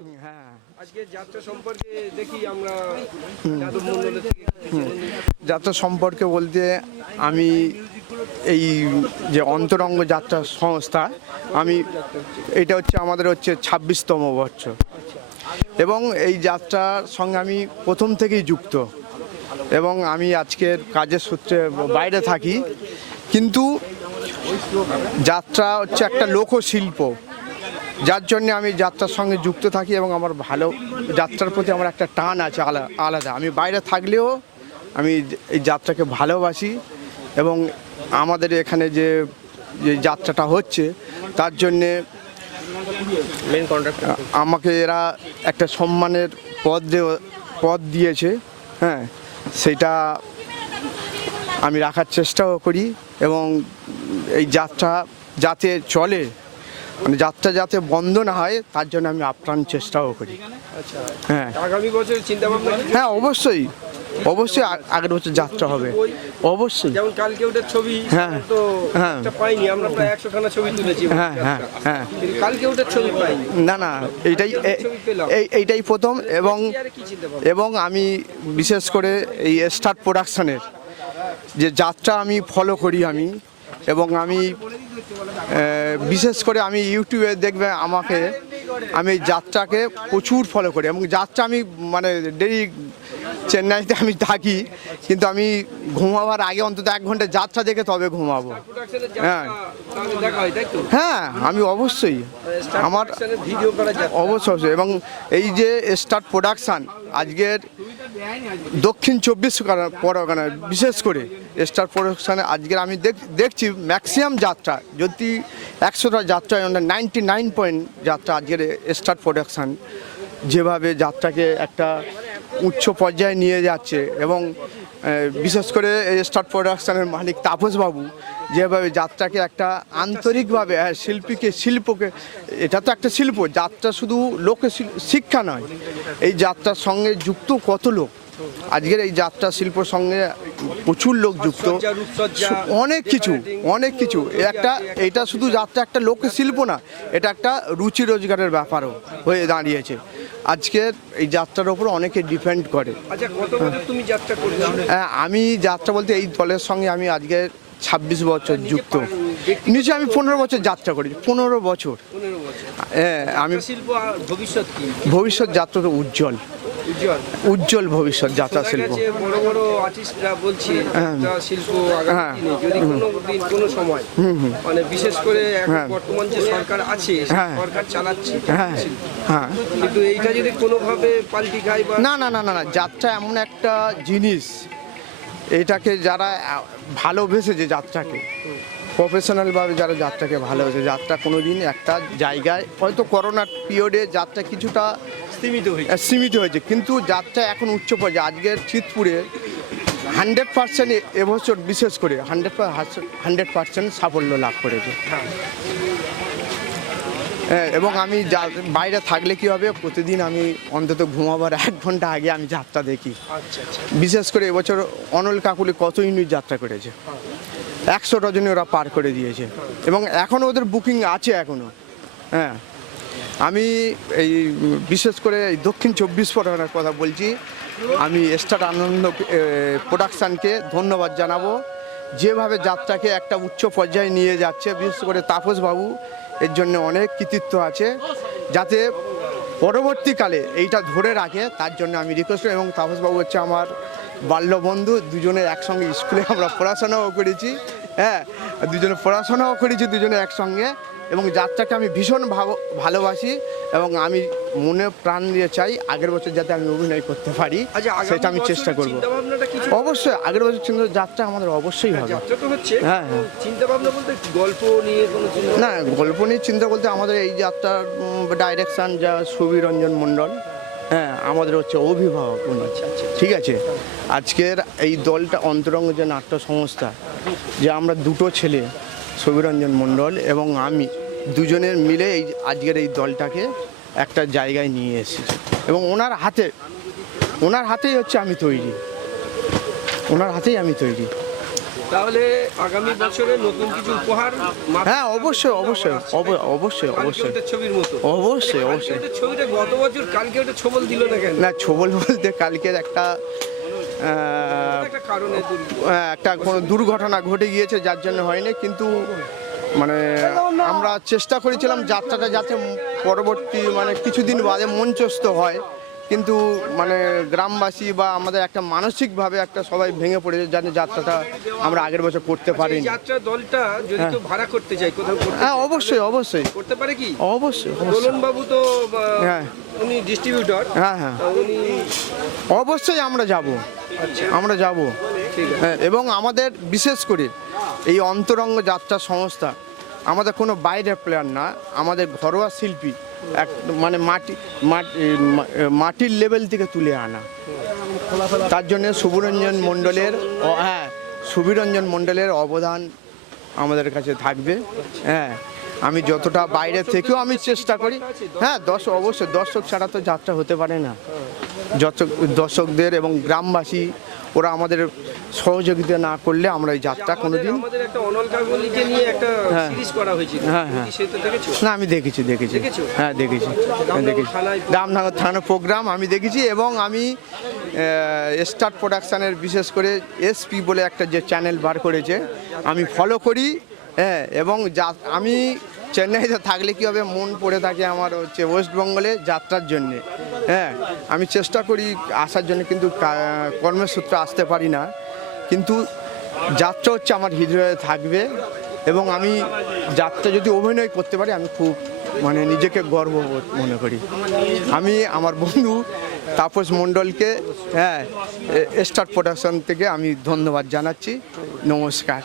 তো হ্যাঁ। আজকে সম্পর্কে দেখি আমরা। যাত্রা সম্পর্কে বলতে আমি এই যে অন্তরঙ্গ যাত্রা সংস্থা আমি এটা হচ্ছে আমাদের হচ্ছে ছাব্বিশতম বছর। এবং এই যাত্রার সঙ্গে আমি প্রথম থেকেই যুক্ত। এবং আমি আজকের কাজের সূত্রে বাইরে থাকি। কিন্তু যাত্রা হচ্ছে একটা লোকশিল্প। যার জন্য আমি যাত্রার সঙ্গে যুক্ত থাকি এবং আমার ভালো যাত্রার প্রতি আমার একটা টান আছে আলা- আলাদা। আমি বাইরে থাকলেও আমি এই যাত্রাকে ভালোবাসি এবং আমাদের এখানে যে যে যাত্রাটা হচ্ছে তার জন্যে আমাকে এরা একটা সম্মানের পদ পদ দিয়েছে হ্যাঁ। সেটা আমি রাখার চেষ্টাও করি এবং এই যাত্রা যাতে চলে মানে যাত্রা যাতে বন্ধ না হয় তার জন্য আমি আপ্রাণ চেষ্টাও করি। আচ্ছা। হ্যাঁ। আগামী বছরের চিন্তা ভাবনা হ্যাঁ অবশ্যই। অবশ্যই আগের বছর যাত্রা হবে। অবশ্যই। যেমন কালকে ওটার ছবি হ্যাঁ, তো হ্যাঁ। পাইনি আমরা প্রায় একশো খানা ছবি তুলেছি হ্যাঁ হ্যাঁ হ্যাঁ। কালকে ওটার ছবি পাইনি। না না এইটাই এই এইটাই প্রথম এবং এবং আমি বিশেষ করে এই স্টার প্রোডাকশনের যে যাত্রা আমি ফলো করি আমি এবং আমি বিশেষ করে আমি ইউটিউবে দেখবে আমাকে, আমি যাত্রাকে প্রচুর ফলো করি এবং যাত্রা আমি মানে ডেলি চেন্নাইতে আমি থাকি, কিন্তু আমি ঘুমাবার আগে অন্তত এক ঘণ্টা যাত্রা দেখে তবে ঘুমাবো হ্যাঁ। হয়, আমি অবশ্যই আমার অবশ্যই। এবং এই যে স্টার প্রোডাকশান আজকের দক্ষিণ চব্বিশ পরগনা- পরগনা বিশেষ করে স্টার প্রোডাকশানে আজকের আমি দেখ- দেখছি ম্যাক্সিমাম যাত্রা, যদি একশোটা যাত্রা নাইনটি নাইন পয়েন্ট যাত্রা আজকের স্টার প্রোডাকশান যেভাবে যাত্রাকে একটা উচ্চ পর্যায়ে নিয়ে যাচ্ছে এবং বিশেষ করে স্টার প্রোডাকশানের মালিক তাপসবাবু যেভাবে যাত্রাকে একটা আন্তরিকভাবে হ্যাঁ, শিল্পীকে শিল্পকে এটা তো একটা শিল্প যাত্রা শুধু লোকে শিক্ষা নয়। এই যাত্রার সঙ্গে যুক্ত কত লোক? আজকের এই যাত্রা শিল্পর সঙ্গে প্রচুর লোক যুক্ত। অনেক কিছু অনেক কিছু। একটা এটা শুধু যাত্রা একটা লোক শিল্প না এটা একটা রুচি রোজগারের ব্যাপারও হয়ে দাঁড়িয়েছে। আজকের এই যাত্রার ওপর অনেকে ডিপেন্ড করে। আচ্ছা হ্যাঁ, আমি যাত্রা বলতে এই দলের সঙ্গে আমি আজকে ছাব্বিশ বছর যুক্ত। নিচে আমি পনেরো বছর যাত্রা করি পনেরো বছর। হ্যাঁ আমি ভবিষ্যৎ ভবিষ্যৎ যাত্রা তো উজ্জ্বল। উজ্জ্বল। ভবিষ্যৎ যাত্রা শিল্প। বড় বড় আর্টিস্টরা বলছে শিল্প। যদি কোনো দিন কোনো সময় মানে বিশেষ করে হ্যাঁ। বর্তমান যে সরকার আছে হ্যাঁ। সরকার চালাচ্ছে হ্যাঁ। কিন্তু এইটা যদি কোনোভাবে পাল্টি খায় না না না না না যাত্রা এমন একটা জিনিস এটাকে যারা আহ, ভালোবেসেছে যাত্রাকে প্রফেশনালভাবে যারা যাত্রাকে ভালোবেসে যাত্রা কোনো দিন একটা জায়গায় হয়তো করোনার পিরিয়ডে যাত্রা কিছুটা সীমিত হয়েছে। সীমিত হয়েছে কিন্তু যাত্রা এখন উচ্চ পর্যায়ে আজকের চিতপুরে হান্ড্রেড পার্সেন্ট এবছর বিশেষ করে হান্ড্রেড হান্ড্রেড পার্সেন্ট সাফল্য লাভ করেছে। হ্যাঁ, এবং আমি যা- বাইরে থাকলে কি হবে? প্রতিদিন আমি অন্তত ঘুমাবার এক ঘণ্টা আগে আমি যাত্রা দেখি। আচ্ছা আচ্ছা। বিশেষ করে এবছর অনল কাকুলি কত ইউনিট যাত্রা করেছে? একশো রজনী ওরা পার করে দিয়েছে। এবং এখনও ওদের বুকিং আছে এখনও হ্যাঁ। আমি এই বিশেষ করে এই দক্ষিণ চব্বিশ পরগনার কথা বলছি। আমি স্টার আনন্দ প্রোডাকশানকে ধন্যবাদ জানাব। যেভাবে যাত্রাকে একটা উচ্চ পর্যায়ে নিয়ে যাচ্ছে বিশেষ করে তাপসবাবু এর জন্য অনেক কৃতিত্ব আছে। যাতে পরবর্তীকালে এইটা ধরে রাখে, তার জন্য আমি রিকোয়েস্ট এবং তাপসবাবু হচ্ছে আমার বাল্যবন্ধু, দুজনে একসঙ্গে স্কুলে আমরা পড়াশোনাও করেছি হ্যাঁ? দুজনে পড়াশোনাও করেছি, দুজনে একসঙ্গে। এবং যাত্রাকে আমি ভীষণ ভালোবাসি এবং আমি মনে প্রাণ দিয়ে চাই আগের বছর যাতে আমি অভিনয় করতে পারি আচ্ছা সেটা আমি চেষ্টা করব। চিন্তা অবশ্যই আগের বছর কিন্তু যাত্রা আমাদের অবশ্যই হবে। যাত্রা হ্যাঁ, হ্যাঁ। চিন্তা গল্প নিয়ে চিন্তা না গল্প নিয়ে চিন্তা বলতে আমাদের এই যাত্রার ডাইরেকশন যা সুবিরঞ্জন মণ্ডল হ্যাঁ আমাদের হচ্ছে অভিভাবক উনি। ঠিক আছে? আজকের এই দলটা অন্তরঙ্গ যে নাট্য সংস্থা যে আমরা দুটো ছেলে সুবিরঞ্জন মণ্ডল এবং আমি দুজনের মিলে এই আজকের এই দলটাকে একটা জায়গায় নিয়ে এসেছি। এবং ওনার হাতে ওনার হাতেই হচ্ছে আমি তৈরি। ওনার হাতেই আমি তৈরি। তাহলে আগামী বছরে নতুন কিছু উপহার হ্যাঁ অবশ্যই অবশ্যই অব- অবশ্যই অবশ্যই। ছবির মতো। অবশ্যই অবশ্যই। ছবিটা গত বছর কালকে ওটা ছবল দিল না কেন? না ছবল বলতে কালকের একটা একটা একটা কোনো দুর্ঘটনা ঘটে গিয়েছে যার জন্য হয়নি কিন্তু মানে আমরা চেষ্টা করেছিলাম যাত্রাটা যাতে পরবর্তী মানে কিছুদিন বাদে মঞ্চস্থ হয়। কিন্তু মানে গ্রামবাসী বা আমাদের একটা মানসিকভাবে একটা সবাই ভেঙে পড়েছে যাতে যাত্রাটা আমরা আগের বছর করতে পারি যাত্রা দলটা যদি কেউ ভাড়া করতে চায় কোথাও হ্যাঁ অবশ্যই অবশ্যই। করতে পারে কি? অবশ্যই দোলন বাবু তো হ্যাঁ। উনি ডিস্ট্রিবিউটর হ্যাঁ হ্যাঁ। উনি অবশ্যই আমরা যাব। আমরা যাব। হ্যাঁ, এবং আমাদের বিশেষ করে এই অন্তরঙ্গ যাত্রা সংস্থা আমাদের কোনো বাইরের প্লেয়ার না, আমাদের ঘরোয়া শিল্পী, এক মানে মাটি মাটির লেভেল থেকে তুলে আনা। তার জন্য শুভরঞ্জন মণ্ডলের হ্যাঁ সুবিরঞ্জন মণ্ডলের অবদান আমাদের কাছে থাকবে হ্যাঁ। আমি যতটা বাইরে থেকেও আমি চেষ্টা করি হ্যাঁ দশ অবশ্যই দর্শক ছাড়া তো যাত্রা হতে পারে না যত দর্শকদের এবং গ্রামবাসী ওরা আমাদের সহযোগিতা না করলে আমরা এই যাত্রা কোনোদিন হ্যাঁ। সিরিজ করা হয়েছিল হ্যাঁ, হ্যাঁ। না আমি দেখেছি দেখেছি? হ্যাঁ দেখেছি আমি দেখেছি রামনগর থানা প্রোগ্রাম আমি দেখেছি এবং আমি স্টার্ট প্রোডাকশানের বিশেষ করে এসপি বলে একটা যে চ্যানেল বার করেছে আমি ফলো করি হ্যাঁ এবং যা আমি চেন্নাইতে থাকলে কী হবে? মন পড়ে থাকে আমার হচ্ছে ওয়েস্ট বেঙ্গলে যাত্রার জন্যে। হ্যাঁ আমি চেষ্টা করি আসার জন্য কিন্তু কা- কর্মের সূত্রে আসতে পারি না। কিন্তু যাত্রা হচ্ছে আমার হৃদয়ে থাকবে এবং আমি যাত্রা যদি অভিনয় করতে পারি, আমি খুব মানে নিজেকে গর্ব মনে করি। আমি আমার বন্ধু তাপস মণ্ডলকে হ্যাঁ স্টার প্রোডাকশন থেকে আমি ধন্যবাদ জানাচ্ছি। নমস্কার।